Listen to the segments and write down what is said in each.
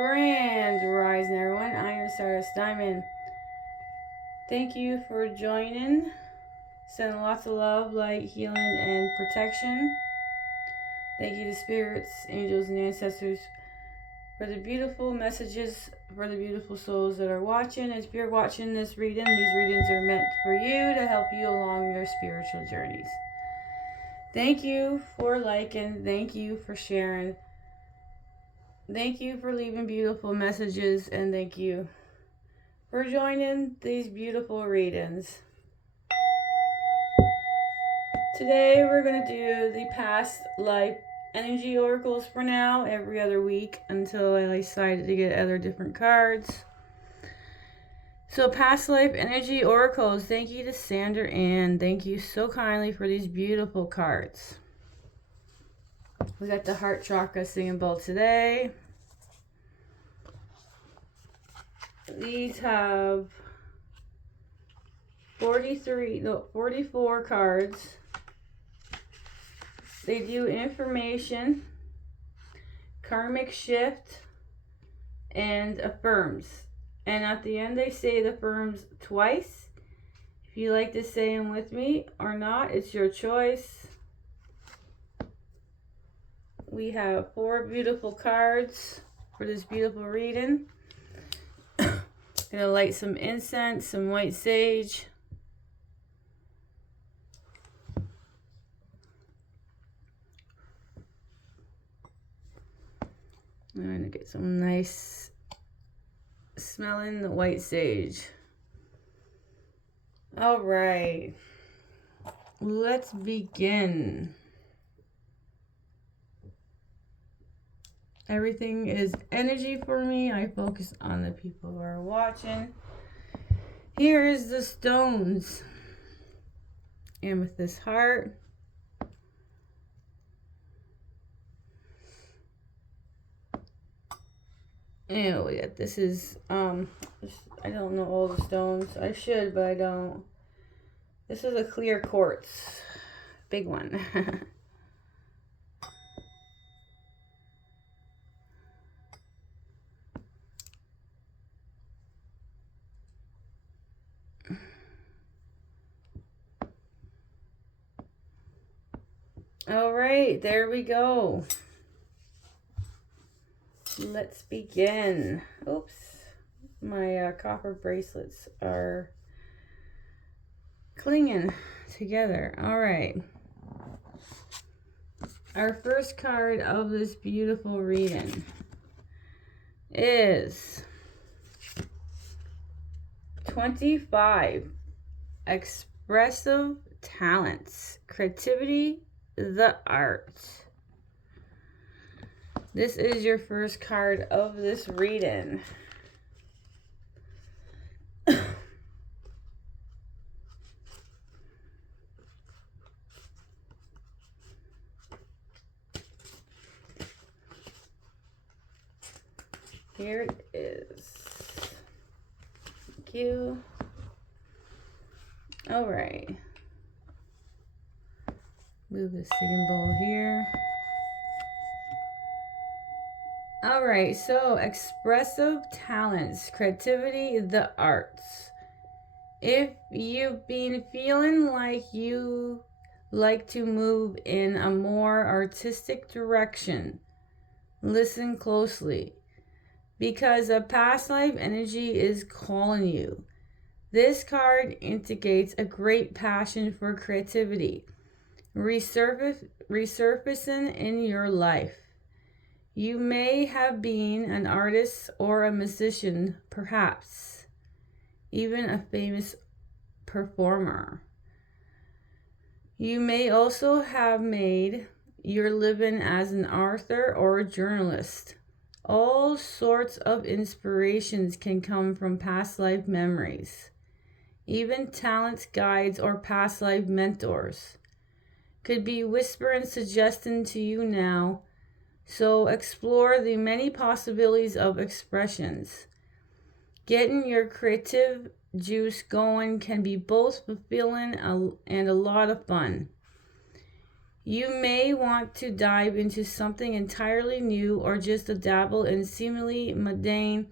Grand Rising, everyone. Iron Stardust Diamond. Thank you for joining. Send lots of love, light, healing, and protection. Thank you to spirits, angels, and ancestors for the beautiful messages for the beautiful souls that are watching. If you're watching this reading, these readings are meant for you to help you along your spiritual journeys. Thank you for liking. Thank you for sharing. Thank you for leaving beautiful messages, and thank you for joining these beautiful readings. Today we're going to do the past life energy oracles for now, every other week until I decide to get other different cards. So past life energy oracles, thank you to Sandra Ann. Thank you so kindly for these beautiful cards. We got the heart chakra singing bowl today. These have 44 cards. They do information, karmic shift, and affirms. And at the end they say the affirms twice. If you like to say them with me or not, it's your choice. We have 4 beautiful cards for this beautiful reading. Gonna light some incense, some white sage. I'm gonna get some nice smelling the white sage. All right, let's begin. Everything is energy for me. I focus on the people who are watching. Here is the stones. Amethyst heart. And we got, this is, I don't know all the stones. I should, but I don't. This is a clear quartz. Big one. All right, there we go. Let's begin. Oops, my copper bracelets are clinging together. All right. Our first card of this beautiful reading is 25. Expressive talents, creativity, the arts. This is your first card of this reading. Here it is. Thank you. All right. Move the singing bowl here. All right, so expressive talents, creativity, the arts. If you've been feeling like you like to move in a more artistic direction, listen closely, because a past life energy is calling you. This card indicates a great passion for creativity, resurfacing in your life. You may have been an artist or a musician, perhaps even a famous performer. You may also have made your living as an author or a journalist. All sorts of inspirations can come from past life memories. Even talents, guides, or past life mentors could be whispering, suggesting to you now. So explore the many possibilities of expressions. Getting your creative juice going can be both fulfilling and a lot of fun. You may want to dive into something entirely new or just to dabble in seemingly mundane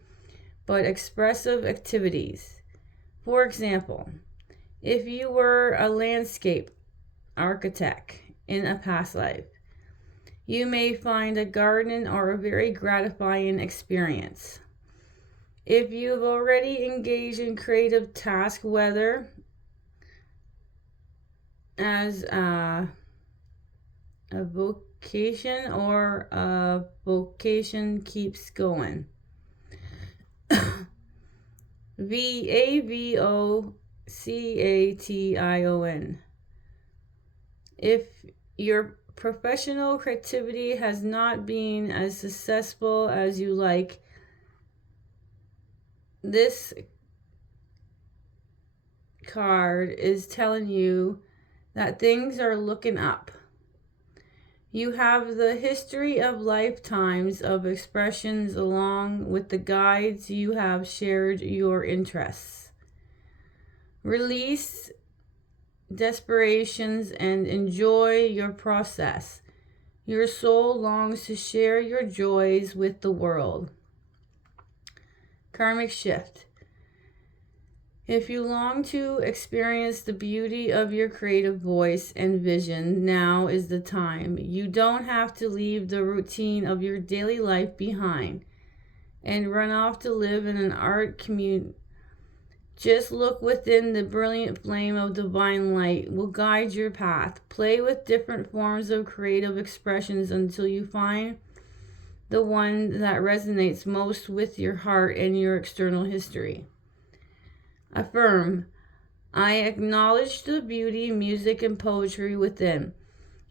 but expressive activities. For example, if you were a landscape architect in a past life, you may find a garden or a very gratifying experience. If you've already engaged in creative tasks, whether as a vocation or a vocation keeps going. VAVOCATION. If your professional creativity has not been as successful as you like, this card is telling you that things are looking up. You have the history of lifetimes of expressions along with the guides you have shared your interests. Release desperations and enjoy your process. Your soul longs to share your joys with the world. Karmic shift. If you long to experience the beauty of your creative voice and vision, now is the time. You don't have to leave the routine of your daily life behind and run off to live in an art community. Just look within. The brilliant flame of divine light will guide your path. Play with different forms of creative expressions until you find the one that resonates most with your heart and your external history. Affirm, I acknowledge the beauty, music, and poetry within.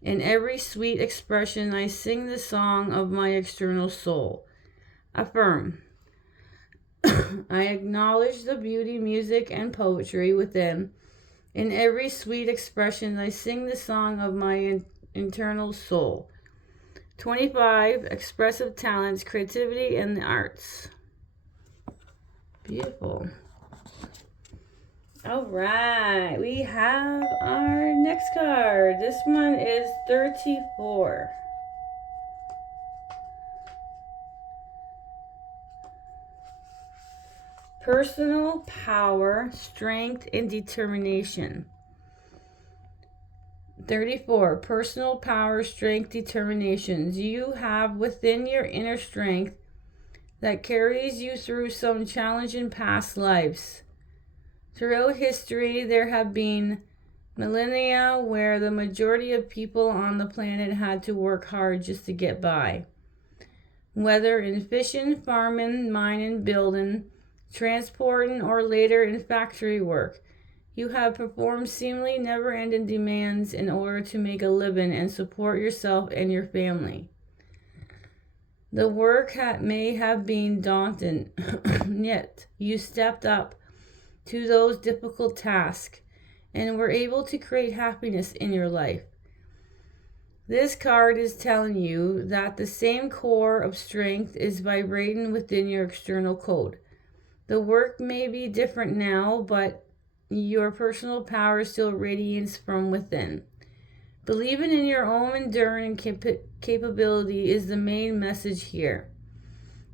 In every sweet expression, I sing the song of my external soul. Affirm, I acknowledge the beauty, music, and poetry within. In every sweet expression, I sing the song of my internal soul. 25, expressive talents, creativity, and the arts. Beautiful. All right, we have our next card. This one is 34. Personal power, strength, and determination. 34. Personal power, strength, determinations. You have within your inner strength that carries you through some challenging past lives. Throughout history, there have been millennia where the majority of people on the planet had to work hard just to get by. Whether in fishing, farming, mining, building, transporting, or later in factory work, you have performed seemingly never-ending demands in order to make a living and support yourself and your family. The work may have been daunting, yet you stepped up to those difficult tasks and were able to create happiness in your life. This card is telling you that the same core of strength is vibrating within your external code. The work may be different now, but your personal power still radiates from within. Believing in your own enduring capability is the main message here.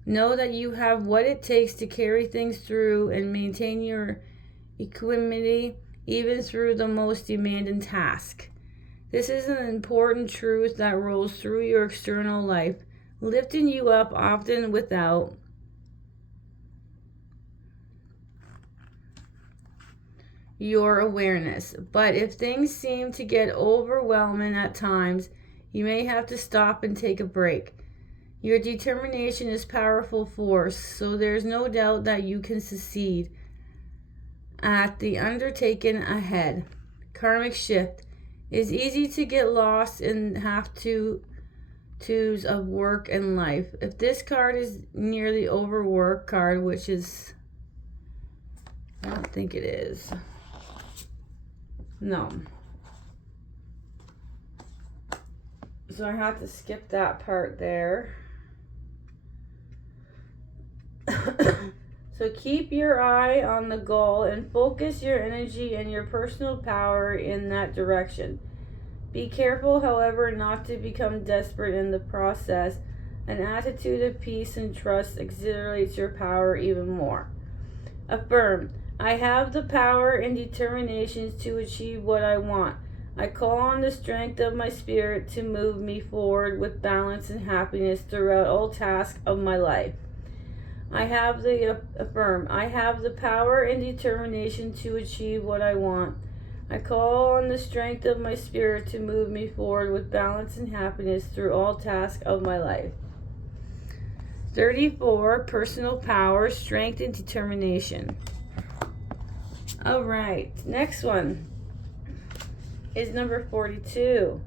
Know that you have what it takes to carry things through and maintain your equanimity even through the most demanding task. This is an important truth that rolls through your external life, lifting you up often without your awareness. But if things seem to get overwhelming at times, you may have to stop and take a break. Your determination is powerful force, so there's no doubt that you can succeed at the undertaking ahead. Karmic shift. It's easy to get lost in have-tos of work and life. If this card is near the overwork card, which is, I don't think it is. No. So I have to skip that part there. So keep your eye on the goal and focus your energy and your personal power in that direction. Be careful, however, not to become desperate in the process. An attitude of peace and trust exhilarates your power even more. Affirm, I have the power and determination to achieve what I want. I call on the strength of my spirit to move me forward with balance and happiness throughout all tasks of my life. I have the power and determination to achieve what I want. I call on the strength of my spirit to move me forward with balance and happiness through all tasks of my life. 34. Personal power, strength, and determination. All right, next one is number 42.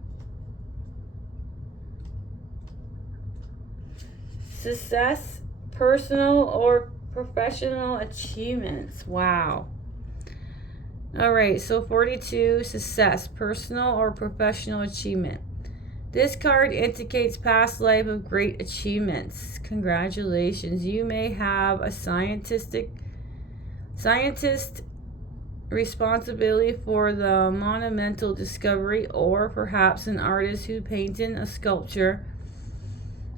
Success, personal or professional achievements. Wow. All right, so 42, success, personal or professional achievement. This card indicates past life of great achievements. Congratulations. You may have a scientist responsibility for the monumental discovery, or perhaps an artist who painted a sculpture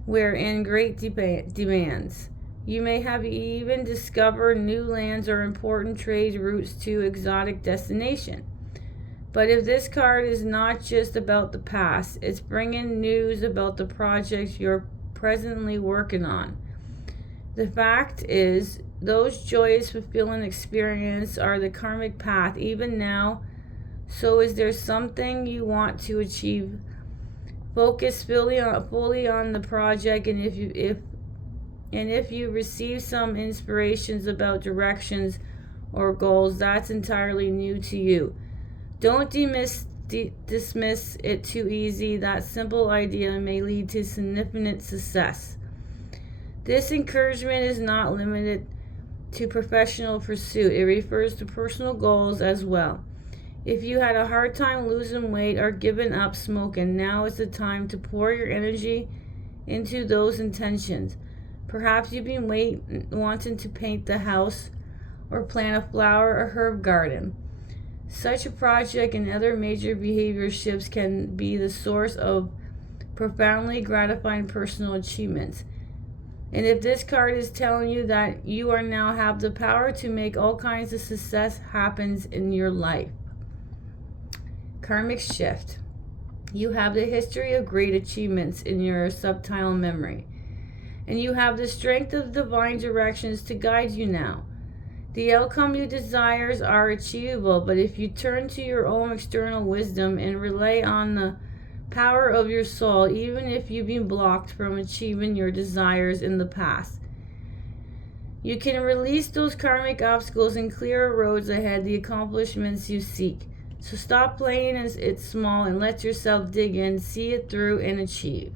wherein great demands. You may have even discovered new lands or important trade routes to exotic destination. But if this card is not just about the past, it's bringing news about the projects you're presently working on. The fact is, those joyous, fulfilling experiences are the karmic path even now. So is there something you want to achieve? Focus fully on the project, and if you receive some inspirations about directions or goals, that's entirely new to you. Don't dismiss it too easy. That simple idea may lead to significant success. This encouragement is not limited to professional pursuit. It refers to personal goals as well. If you had a hard time losing weight or giving up smoking, now is the time to pour your energy into those intentions. Perhaps you've been wanting to paint the house or plant a flower or herb garden. Such a project and other major behavior shifts can be the source of profoundly gratifying personal achievements. And if this card is telling you that you are now have the power to make all kinds of success happens in your life. Karmic shift. You have the history of great achievements in your subtle memory. And you have the strength of divine directions to guide you now. The outcome you desires are achievable, but if you turn to your own external wisdom and rely on the power of your soul, even if you've been blocked from achieving your desires in the past, you can release those karmic obstacles and clear roads ahead, the accomplishments you seek. So stop playing it small and let yourself dig in, see it through, and achieve.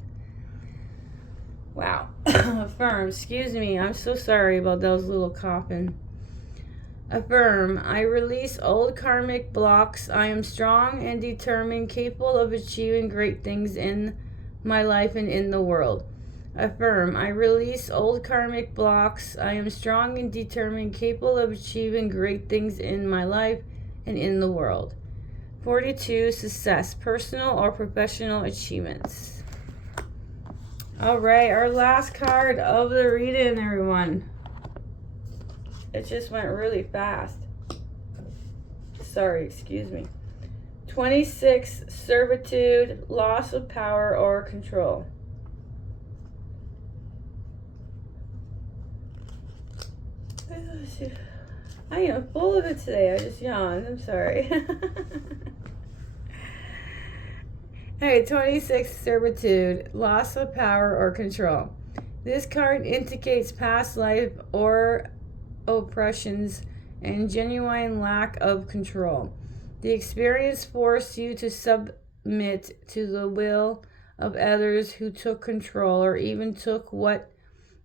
Wow. Affirm. Excuse me. I'm so sorry about those little coughing. Affirm. I release old karmic blocks. I am strong and determined, capable of achieving great things in my life and in the world. Affirm. I release old karmic blocks. I am strong and determined, capable of achieving great things in my life and in the world. 42. Success, personal or professional achievements. All right, our last card of the reading, everyone. It just went really fast. Sorry, excuse me. 26. Servitude, loss of power or control. I am full of it today. I just yawned. I'm sorry. Alright, 26, servitude, loss of power or control. This card indicates past life or oppressions and genuine lack of control. The experience forced you to submit to the will of others who took control or even took what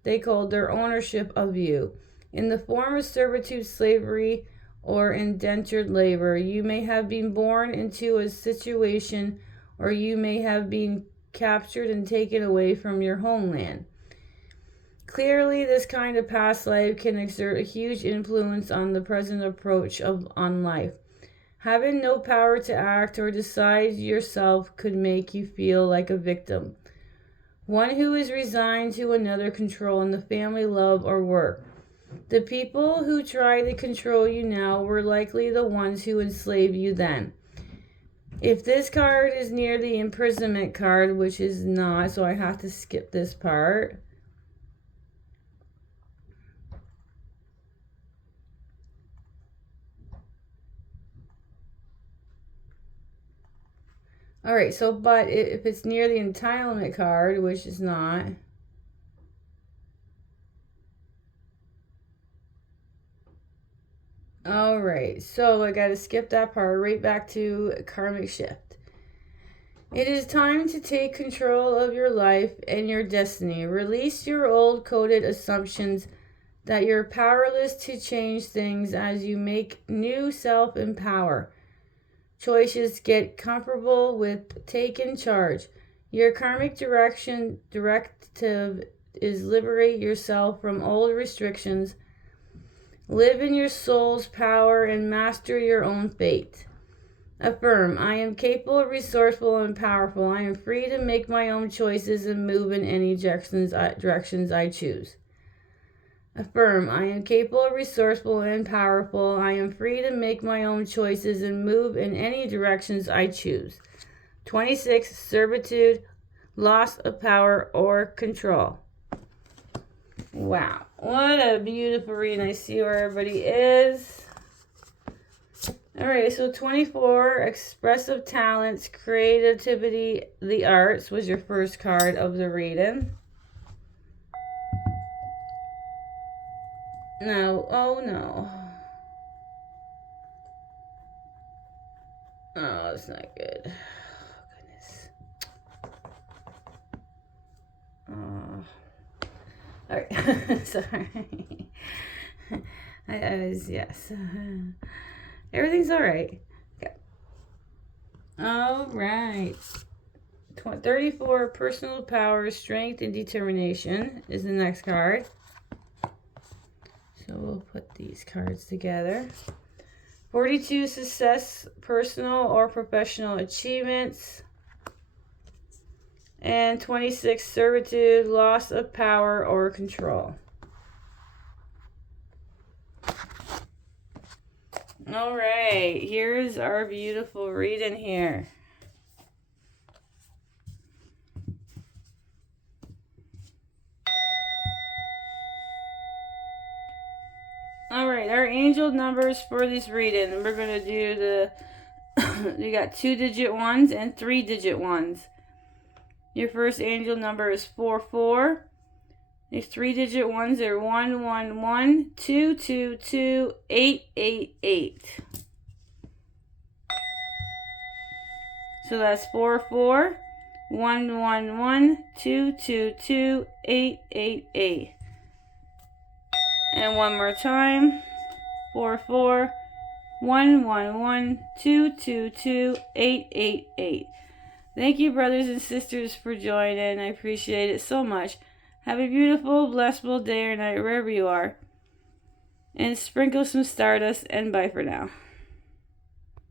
they called their ownership of you. In the form of servitude, slavery, or indentured labor, you may have been born into a situation, or you may have been captured and taken away from your homeland. Clearly, this kind of past life can exert a huge influence on the present approach on life. Having no power to act or decide yourself could make you feel like a victim. One who is resigned to another control in the family, love, or work. The people who try to control you now were likely the ones who enslaved you then. If this card is near the imprisonment card, which is not, so I have to skip this part. All right, so but if it's near the entitlement card, which is not. All right, so I got to skip that part right back to karmic shift. It is time to take control of your life and your destiny. Release your old coded assumptions that you're powerless to change things as you make new self-empower. Choices, get comfortable with taking charge. Your karmic directive is liberate yourself from old restrictions. Live in your soul's power and master your own fate. Affirm, I am capable, resourceful, and powerful. I am free to make my own choices and move in any directions I choose. Affirm, I am capable, resourceful, and powerful. I am free to make my own choices and move in any directions I choose. 26. Servitude, loss of power or control. Wow, what a beautiful reading. I see where everybody is. All right, so 24, expressive talents, creativity, the arts was your first card of the reading. No, oh no. Oh, that's not good. Oh, goodness. Oh. All right, sorry. I was, yes. Everything's all right. Okay. All right. 34, personal power, strength, and determination is the next card. So we'll put these cards together. 42, success, personal or professional achievements. And 26, servitude, loss of power or control. All right, here's our beautiful reading here. All right, our angel numbers for this reading. We're going to do the, you got 2-digit ones and 3-digit ones. Your first angel number is 44. These 3-digit ones are 111, 222, 888. So that's 44, 111, 222, 888. And one more time, 44, 111, 222, 888. Thank you, brothers and sisters, for joining. I appreciate it so much. Have a beautiful, blessed day or night wherever you are. And sprinkle some stardust, and bye for now.